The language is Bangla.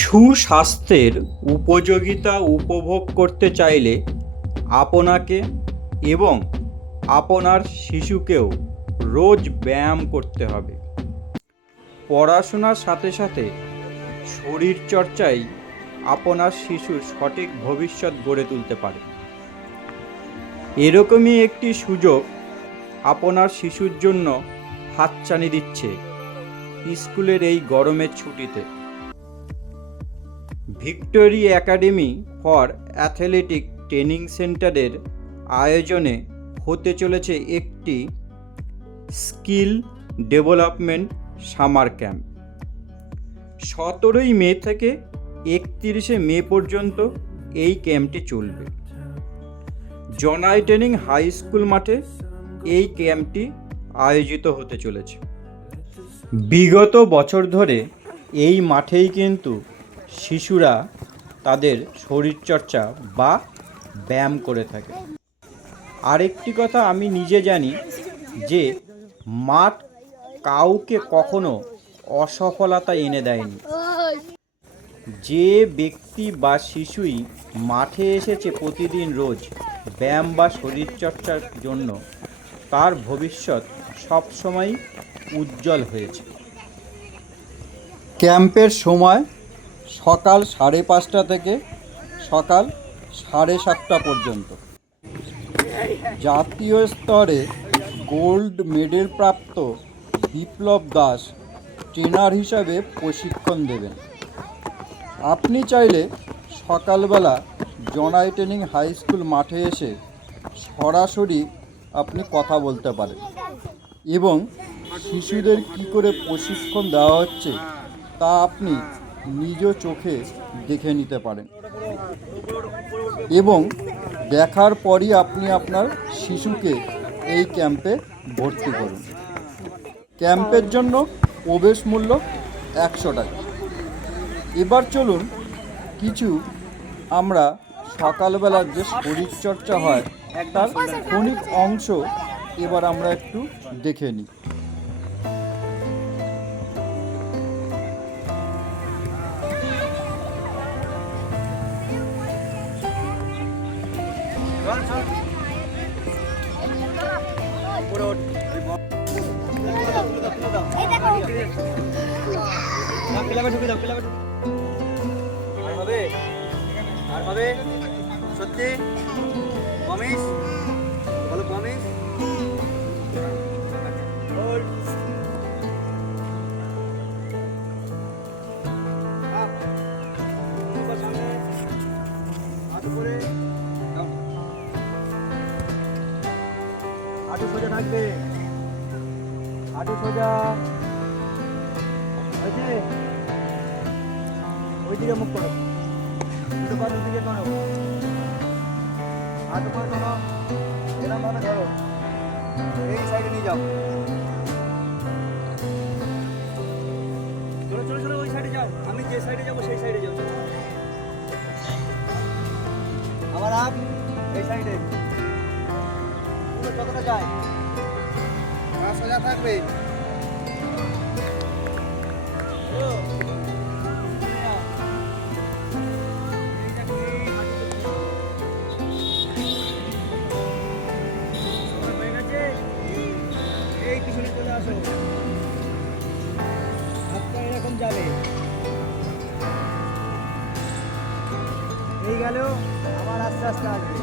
সুস্বাস্থ্যের উপযোগিতা উপভোগ করতে চাইলে আপনাকে এবং আপনার শিশুকেও রোজ ব্যায়াম করতে হবে। পড়াশোনার সাথে সাথে শরীরচর্চাই আপনার শিশুর সঠিক ভবিষ্যৎ গড়ে তুলতে পারে। এরকমই একটি সুযোগ আপনার শিশুর জন্য হাতছানি দিচ্ছে স্কুলের এই গরমের ছুটিতে। Victory academy for athletic training সেন্টারের আয়োজনে হতে চলেছে একটি স্কিল ডেভেলপমেন্ট সামার ক্যাম্প। 17 মে থেকে 31 মে পর্যন্ত এই ক্যাম্পটি চলবে। জনাই ট্রেনিং হাই স্কুল মাঠে এই ক্যাম্পটি আয়োজিত হতে চলেছে। বিগত বছর ধরে এই মাঠেই কিন্তু শিশুরা তাদের শরীরচর্চা বা ব্যায়াম করে থাকে। আরেকটি কথা আমি নিজে জানি যে মাঠ কাউকে কখনো অসফলতা এনে দেয়নি। যে ব্যক্তি বা শিশুই মাঠে এসেছে প্রতিদিন রোজ ব্যায়াম বা শরীরচর্চার জন্য, তার ভবিষ্যৎ সবসময় উজ্জ্বল হয়েছে। ক্যাম্পের সময় সকাল 5:30 থেকে সকাল 7:30 পর্যন্ত। জাতীয় স্তরে গোল্ড মেডেল প্রাপ্ত বিপ্লব দাস ট্রেনার হিসাবে প্রশিক্ষণ দেবেন। আপনি চাইলে সকালবেলা জনাই ট্রেনিং হাই স্কুল মাঠে এসে সরাসরি আপনি কথা বলতে পারেন এবং শিশুদের কী করে প্রশিক্ষণ দেওয়া হচ্ছে তা আপনি নিজ চোখে দেখে নিতে পারেন এবং দেখার পরই আপনি আপনার শিশুকে এই ক্যাম্পে ভর্তি করুন। ক্যাম্পের জন্য প্রবেশ মূল্য 100 টাকা। এবার চলুন কিছু আমরা সকালবেলার যে শরীরচর্চা হয় তার ক্ষণিক অংশ এবার আমরা একটু দেখে নিই। সত্যি প্রমিস, বলো প্রমিস। হাঁটু সোজা থাকবে, হাঁটু সোজা হয়েছে। ওইদিকে মুখ করো, দুটো পা দুদিকে করো, হাঁটু করে ধরো, এরকম ভাবে ধরো, এই সাইডে নিয়ে যাও। চলো চলো চলো, ওই সাইডে যাও, আমি যে সাইডে যাবো সেই সাইডে যাও। আবার আপ এই সাইডে, পুরো যতটা যায় পা সোজা থাকবে। এই পিছনে চলে আসো, হাতটা এরকম যাবে, এই গেল, আবার আস্তে আস্তে আসবে।